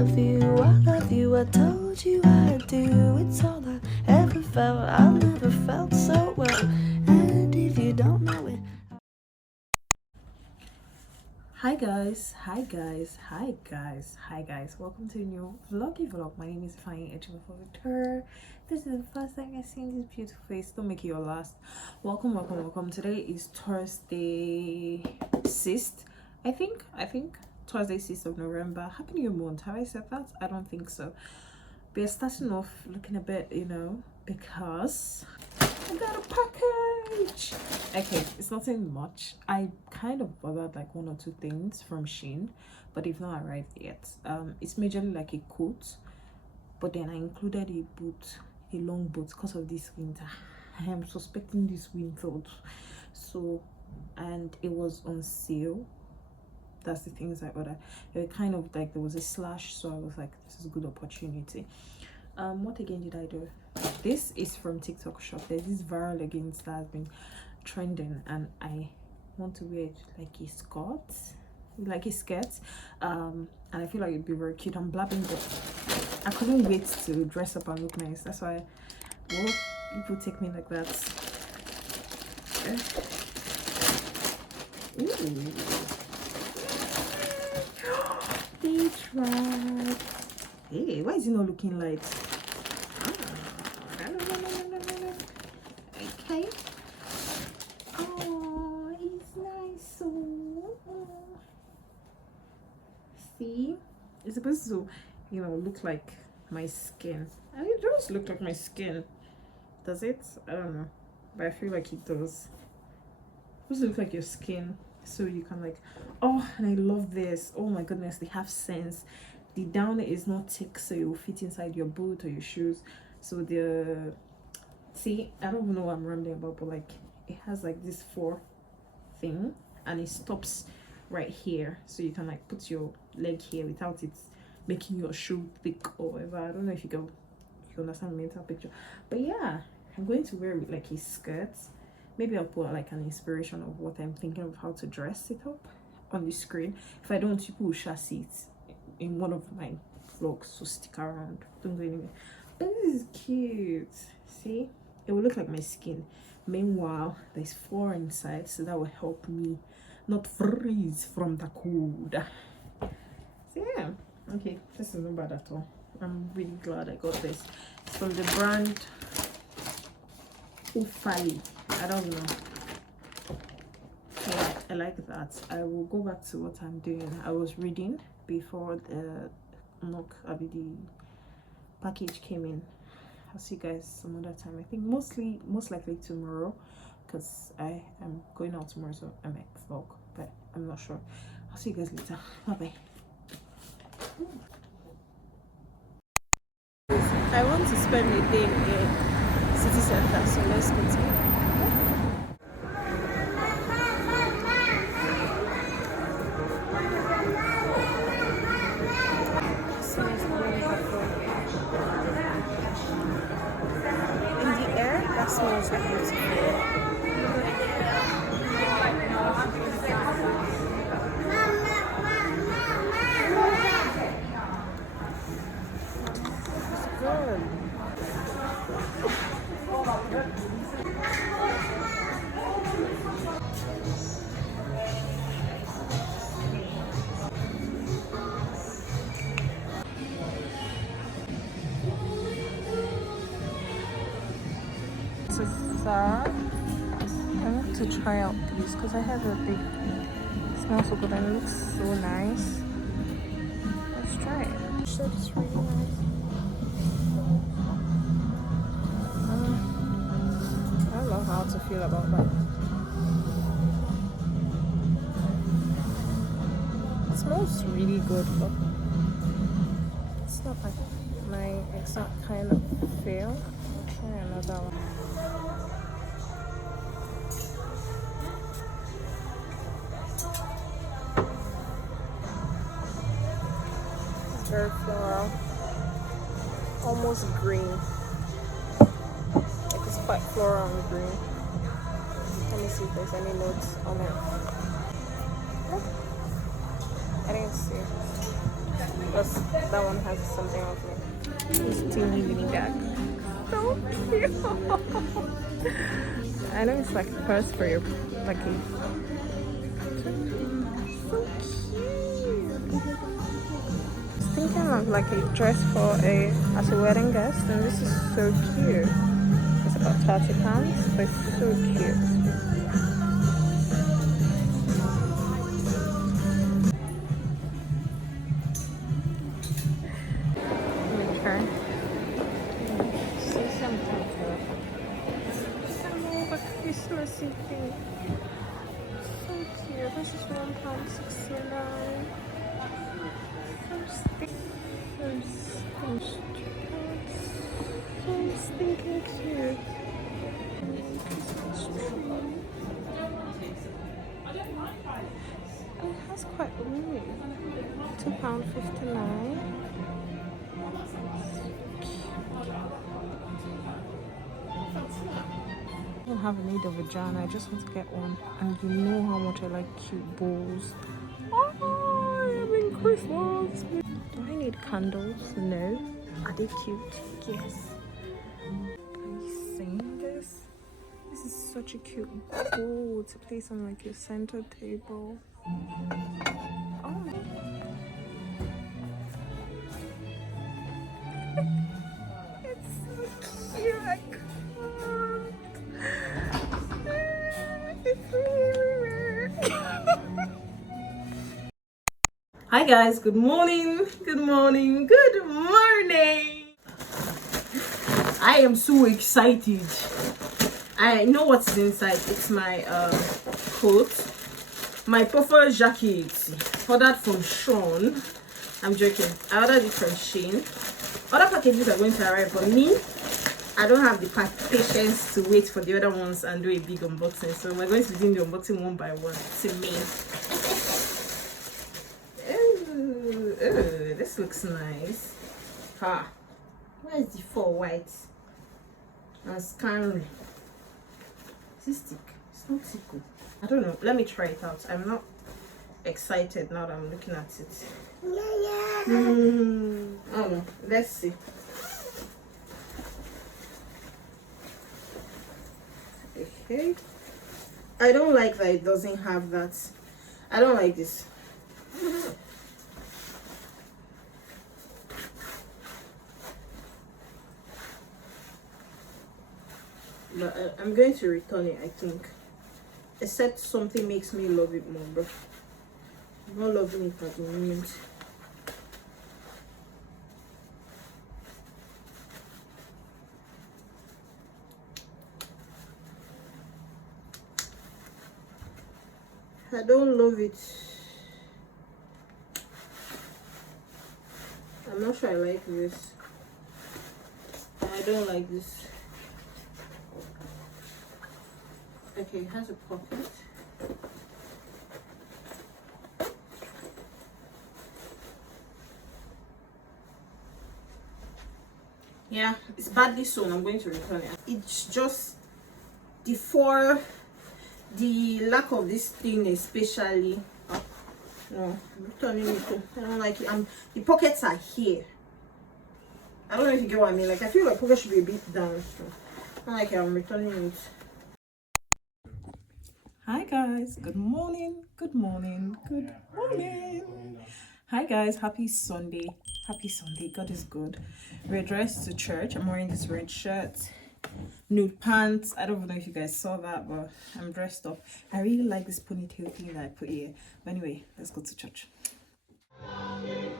love you, I love you, I told you I do. It's all I ever felt, I never felt so well. And if you don't know it. Hi guys, welcome to a new vlog. My name is Fine Victor. This is the first time I've seen this beautiful face. Don't make it your last. Welcome. Today is Thursday 6th, I think Thursday 6th of November. Happy New Month. Have I said that? I don't think so. We're starting off looking a bit, because I got a package. Okay, it's nothing much. I kind of ordered like one or two things from Shein, but they've not arrived yet. It's majorly like a coat, but then I included a long boot because of this winter. I am suspecting this winter, so, and it was on sale. That's the things I ordered. They were kind of like, there was a slash, so I was like, this is a good opportunity. What again did I do? This is from TikTok shop. There's this viral leggings that has been trending, and I want to wear it like a skirt, and I feel like it'd be very cute. I'm blabbing, but I couldn't wait to dress up and look nice. That's why, well, people take me like that. Ooh. They tried. Hey, why is it not looking light? No. Okay. Oh, it's nice. So, see, it's supposed to, look like my skin, and it does look like my skin. Does it? I don't know, but I feel like it does. It's supposed to look like your skin, so you can like, oh, and I love this. Oh my goodness, they have sense. The down is not thick, so it will fit inside your boot or your shoes. So see, I don't even know what I'm rambling about, but like it has like this 4 thing, and it stops right here, so you can like put your leg here without it making your shoe thick or whatever. I don't know if you understand the mental picture, but yeah, I'm going to wear it like a skirt. Maybe I'll put like an inspiration of what I'm thinking of how to dress it up on the screen. If I don't, people shall see it in one of my vlogs, so stick around, don't go anywhere. But this is cute. See, it will look like my skin. Meanwhile, there's 4 inside, so that will help me not freeze from the cold. So yeah, okay, this is not bad at all. I'm really glad I got this. It's from the brand Ufali. I don't know. Yeah, I like that. I will go back to what I'm doing. I was reading before the package came in. I'll see you guys some other time. I think most likely tomorrow, because I am going out tomorrow, so I might vlog, but I'm not sure. I'll see you guys later. Bye. I want to spend a day in city center, so let's continue. Smells like beautiful. I want to try out these because I have a big. It smells so good and it looks so nice. Let's try it. So it's really nice. I don't know how to feel about that. It smells really good, but it's not like my exact kind of feel. I'll try another one. Very floral, almost green. Like it's quite floral and green. Let me see if there's any notes on it. I didn't see. Because that one has something else in it. It's teeny mini bag. So cute. I know it's like a purse for your luggage. So cute. I was thinking of like a dress for as a wedding guest, and this is so cute. It's about £30, but it's so cute. Okay. See something here. Some more Christmassy thing. So cute. This is £1.69. So stinking cute. Christmas tree. It has quite a room. £2.59. I don't have a need of a vagina. I just want to get one. And you know how much I like cute bowls. Oh, I'm in Christmas. Do I need candles? No. Are they cute? Yes. Can you see this? This is such a cute bowl to place on like your center table. Oh. It's so cute. I can't. It's really Hi guys, good morning, good morning, good morning. I am so excited. I know what's inside. It's my coat, my puffer jacket, ordered from Sean. I'm joking. I ordered it from Shane. Other packages are going to arrive, but me, I don't have the patience to wait for the other ones and do a big unboxing. So we're going to be doing the unboxing one by one. To me. Ooh, this looks nice. Ha! Where is the 4 white? And scanry. Is it stick? It's not sticky. I don't know. Let me try it out. I'm not excited now that I'm looking at it. I don't know. Let's see. Okay. I don't like that it doesn't have that. I don't like this. But I'm going to return it, I think. Except something makes me love it more, but I'm not loving it at the moment. I don't love it. I'm not sure I like this. I don't like this. Okay, it has a pocket. Yeah, it's badly sewn. I'm going to return it. It's just the lack of this thing especially. Oh, no, I'm returning it too. I don't like it. The pockets are here. I don't know if you get what I mean. Like, I feel like pockets should be a bit down. So I don't like it. I'm returning it. Hi guys, good morning, good morning, good morning. Hi guys, happy Sunday, God is good. We're dressed to church. I'm wearing this red shirt, nude pants. I don't know if you guys saw that, but I'm dressed up. I really like this ponytail thing that I put here. But anyway, let's go to church. Awesome.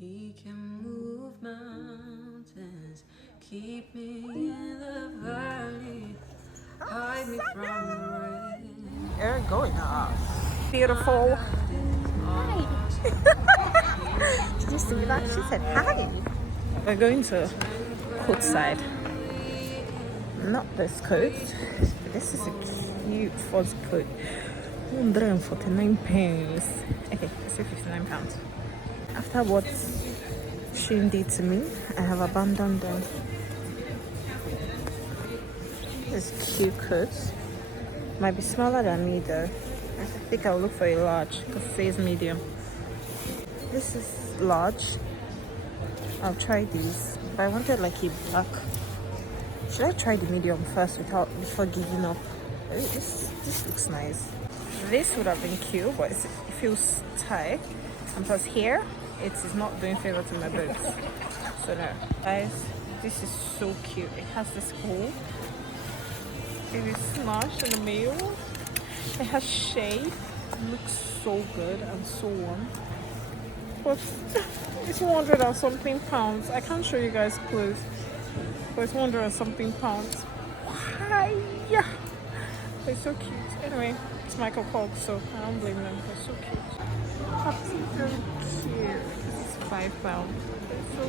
He can move mountains, keep me in the valley. Hide me from the rain. You're going off. Beautiful. Hi. Did you see that? She said hi. We're going to coat side. Not this coat. This is a cute fuzzy coat. £149. Okay, let's say £59. After what Shane did to me, I have abandoned them. This cute coat. Might be smaller than me though. I think I'll look for a large because it says medium. This is large. I'll try these, but I wanted like a black. Should I try the medium first before giving up? This looks nice. This would have been cute, but it feels tight. And plus here, it is not doing favor to my boobs. So no, guys, this is so cute. It has this hole. It is smashed in the middle. It has shade. It looks so good and so warm. But it's 100 and something pounds. I can't show you guys clothes. But it's 100 and something pounds. Yeah. It's so cute. Anyway, it's Michael Kors, so I don't blame them. They're so cute. That's so cute. This is £5. It's so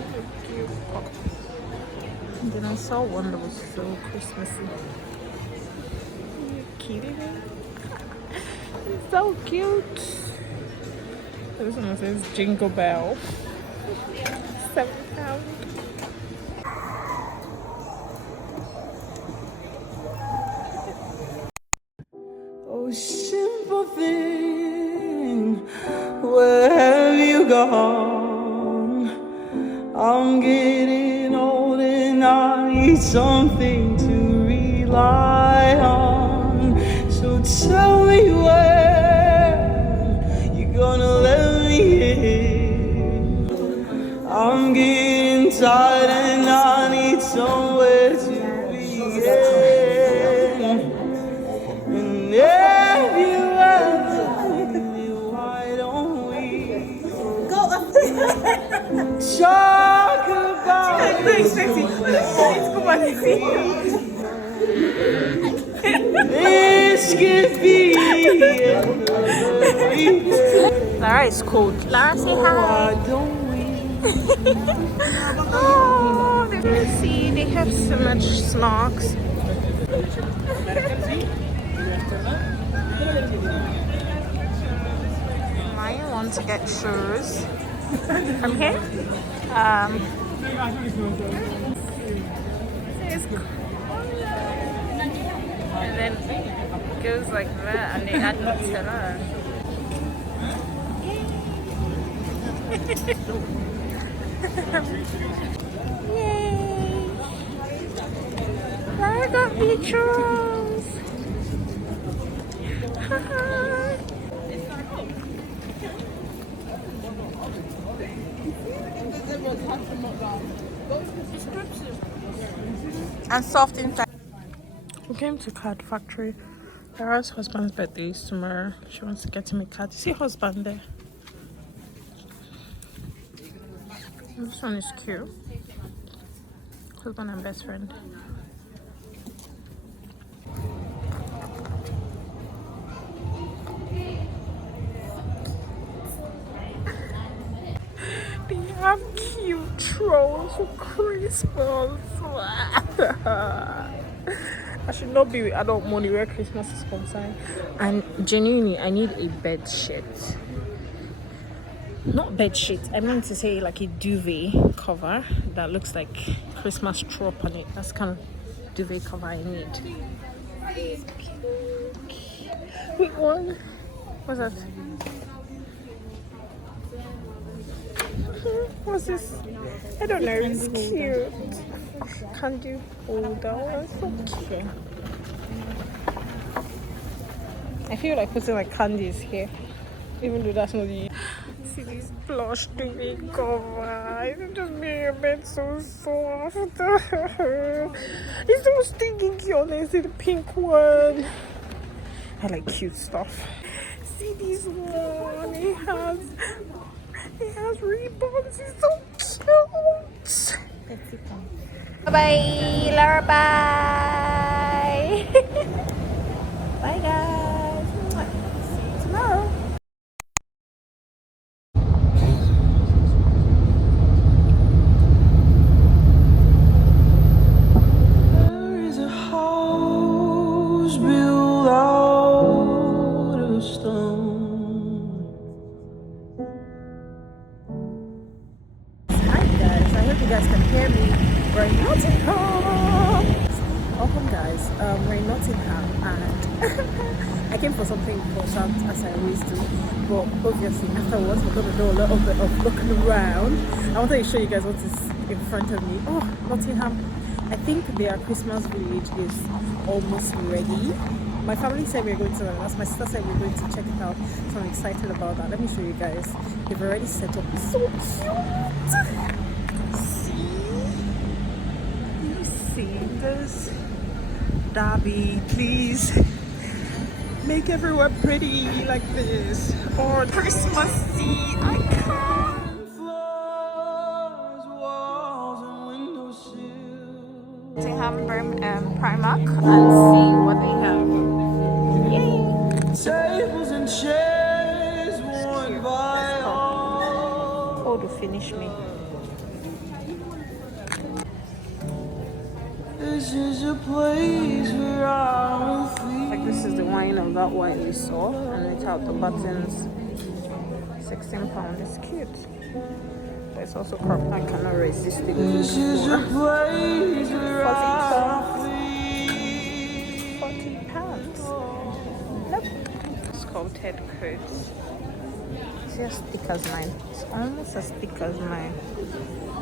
cute. And then I saw one that was so Christmassy. Are you kidding me? It's so cute. This one says Jingle Bell. £7. Oh, simple thing, where have you gone? I'm getting old and I need something to rely on. So tell me when you're gonna let me in. I'm getting tired and I need somewhere to begin. And if you ever leave me, why don't we talk about this could be Lara is cold. Lara, say hi. Oh, see, they have so much snacks. I want to get shoes from here. And then it goes like that, and they add Nutella. Yay! I got me churros. And soft inside. We came to Card Factory. Lara's husband's birthday is tomorrow. She wants to get him a card. See husband there. This one is cute. Husband and best friend. They have cute trolls for Christmas. I should not be with adult money where Christmas is concerned. And genuinely, I need a bed sheet. Not bed sheet, I meant to say like a duvet cover that looks like Christmas trop on it. That's kind of duvet cover I need. Wait, one. What's that? What's this? I don't know. It's cute. Can't you hold on? It's so cute. I feel like putting like candies here, even though that's not the. See this plush duvet cover. It just made your bed so soft. It's so stinking cute. Honestly, the pink one. I like cute stuff. See this one. It has ribbons. It's so cute. Bye bye, Lara. Bye. Bye, guys. See you tomorrow. There is a house built out of stone. Hi guys, I hope you guys can hear me. We're in Nottingham. Welcome guys. course out as I always do. But obviously afterwards we're gonna do a little bit of looking around. I wanted to show you guys what is in front of me. Oh, Nottingham. I think their Christmas village is almost ready. My family said we are going to that. My sister said we are going to check it out. So I'm excited about that. Let me show you guys. They've already set up. It's so cute. See this? Darby, please make everywhere pretty like this. Or Christmassy. I can't. Floors, walls, and windowsills. Nottingham and Birmingham Primark and see what they have. Yay! Tables and chairs worn by all. Oh, to finish me. This is a place where I will feel. Like this is the wine of that wine we saw, and without the buttons. £16. It's cute, but it's also cropped. I cannot resist it. This is a place where £40. Nope. It's called Head Coats. It's as thick as mine. It's almost as thick as mine.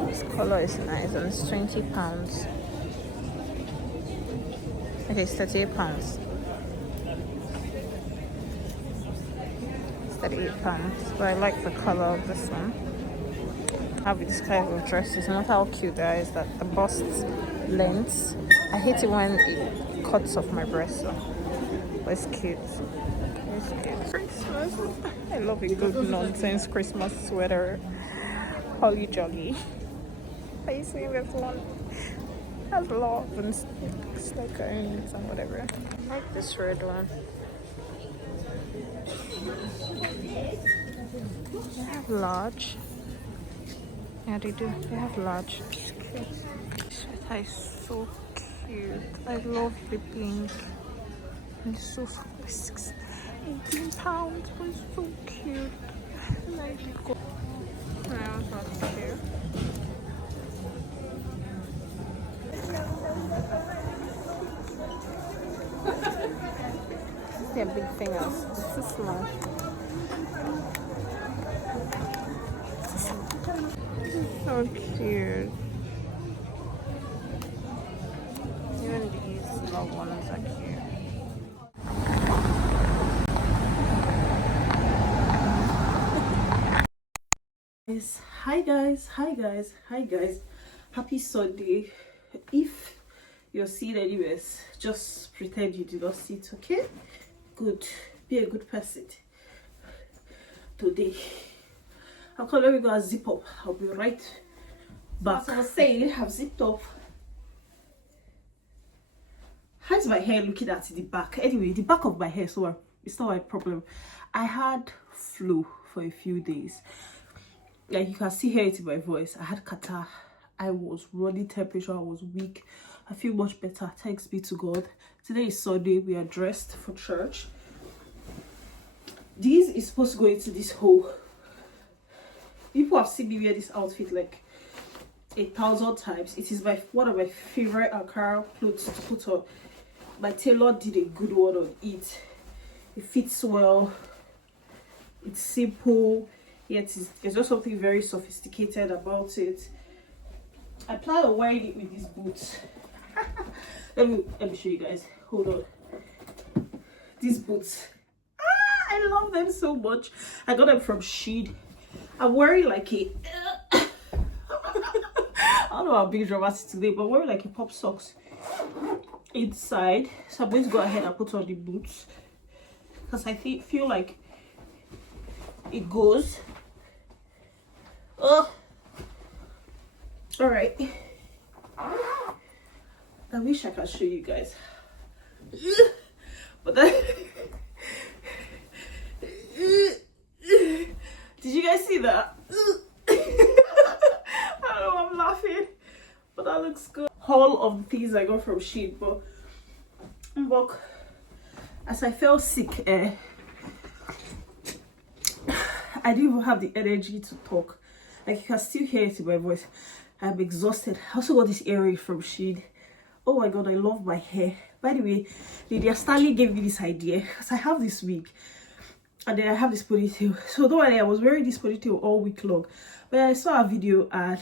This color is nice, and it's £20. Okay, it's £38. It's £38, but I like the color of this one. I have this kind of dresses. Not how cute that is, that the bust length. I hate it when it cuts off my breast, so. But it's cute. It's cute. Christmas. I love a good nonsense Christmas sweater. Holly jolly. Are you seeing this one? Has love and stockings and whatever. I like this red one. They have large. Yeah, they do. They have large. It's cute. This sweater is so cute. I love the pink. It's so £18, but it's so cute. Like the gold. Yeah, that's cute. They're big fingers. It's too small. So cute. Even these small ones are cute. Hi guys, hi guys, hi guys. Happy Sunday. If you're seeing anyways, just pretend you did not see it, okay? Good. Be a good person today. I'm gonna let me go and zip up. I'll be right back. As I was saying, I've zipped up. How's my hair looking at the back? Anyway, the back of my hair, so it's not my problem. I had flu for a few days. Like you can see here in my voice, I had catarrh. I was running temperature. I was weak. I feel much better. Thanks be to God. Today is Sunday. We are dressed for church. This is supposed to go into this hole. People have seen me wear this outfit like 1,000 times. It is one of my favorite Ankara clothes to put on. My tailor did a good one on it. It fits well. It's simple. Yet there's just something very sophisticated about it. I plan on wearing it with these boots. let me show you guys. Hold on. These boots. I love them so much. I got them from Shein. I'm wearing like a I don't know how big dramatic today, but I'm wearing like a pop socks inside. So I'm going to go ahead and put on the boots because I feel like it goes. Oh, all right. I wish I could show you guys, but then did you guys see that? I don't know, I'm laughing, but that looks good. All of the things I got from Shein, but as I felt sick, I didn't even have the energy to talk. Like you can still hear it in my voice. I'm exhausted. I also got this earring from Shein. Oh my god, I love my hair. By the way, Lydia Stanley gave me this idea because I have this wig And then I have this ponytail. So don't worry, I was wearing this ponytail all week long. But I saw a video and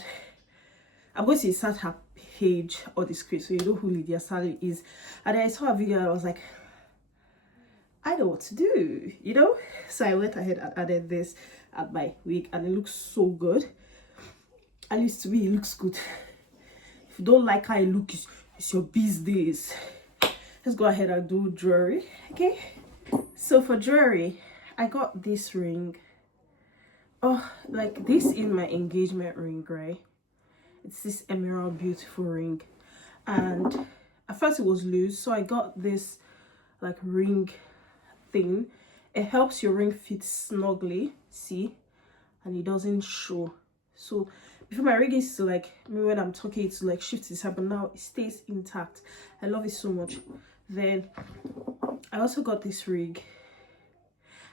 I'm going to insert her page on the screen so you know who Lydia Sally is. And then I saw a video and I was like, I know what to do, you know? So I went ahead and added this at my wig and it looks so good. At least to me, it looks good. If you don't like how it looks, it's your business. Let's go ahead and do jewelry, okay? So for jewelry, I got this ring. Oh, like this is my engagement ring, right? It's this emerald beautiful ring. And at first it was loose, so I got this like ring thing. It helps your ring fit snugly, see? And it doesn't show. So before my ring is to like, maybe when I'm talking it's like shift this up, but now it stays intact. I love it so much. Then I also got this ring.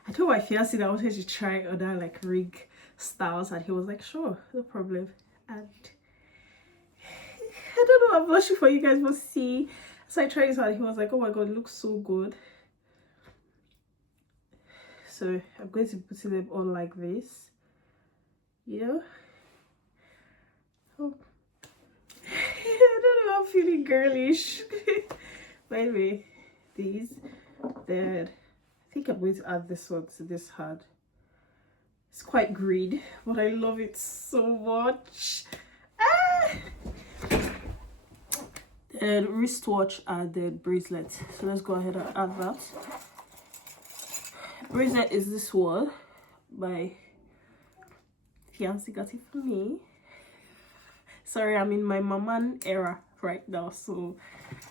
I told my fiance that I wanted to try other like ring styles and he was like, sure, no problem. And I don't know, I'm blushing for you guys, but see. So I tried this out and he was like, oh my god, it looks so good. So I'm going to put them on like this. Yeah. Oh. I don't know, I'm feeling girlish. But anyway, these. Then I think I'm going to add this one to this hand. It's quite green, but I love it so much. And wristwatch and then bracelet. So let's go ahead and add that. Bracelet is this one. My fiance got it for me. Sorry, I'm in my maman era right now, so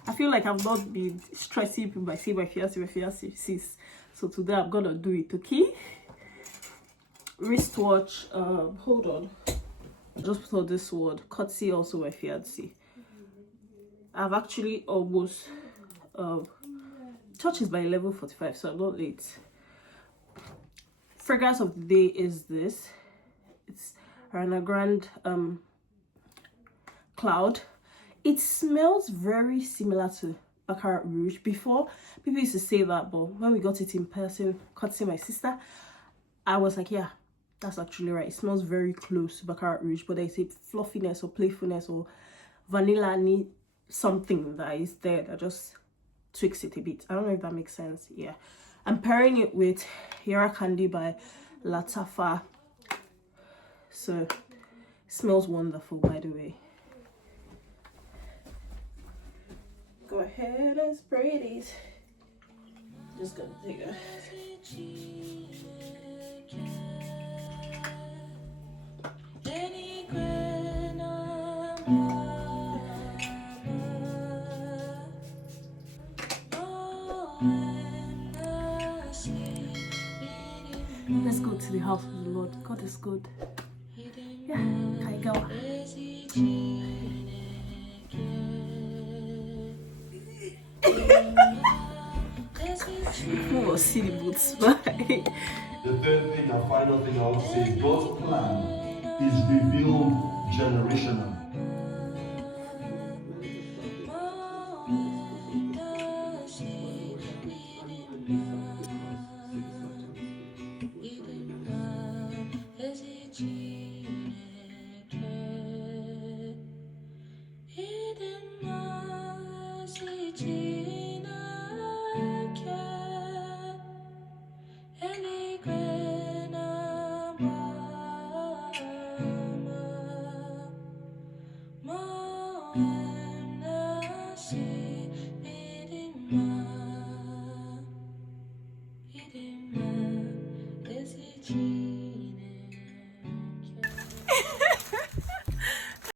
I feel like I've not been stressing people by saying my fiance sis. So today I'm gonna do it, okay? Wristwatch, hold on. Just put on this one. Courtesy also my fiance. I've actually almost church is by 11:45, so I'm not late. Fragrance of the day is this. It's Ariana Grande Cloud. It smells very similar to Baccarat Rouge. Before, people used to say that, but when we got it in person, courtesy my sister, I was like, yeah, that's actually right. It smells very close to Baccarat Rouge, but there's a fluffiness or playfulness or vanilla something that is there that just tweaks it a bit. I don't know if that makes sense. Yeah, I'm pairing it with Yara Candy by Latafa. So it smells wonderful, by the way. Go ahead and spray these. Just gonna take a let's go to the house of the Lord. God is good. Yeah, I go. Who will see the boots? Bye. The third thing and final thing I would say is God's plan is revealed generationally.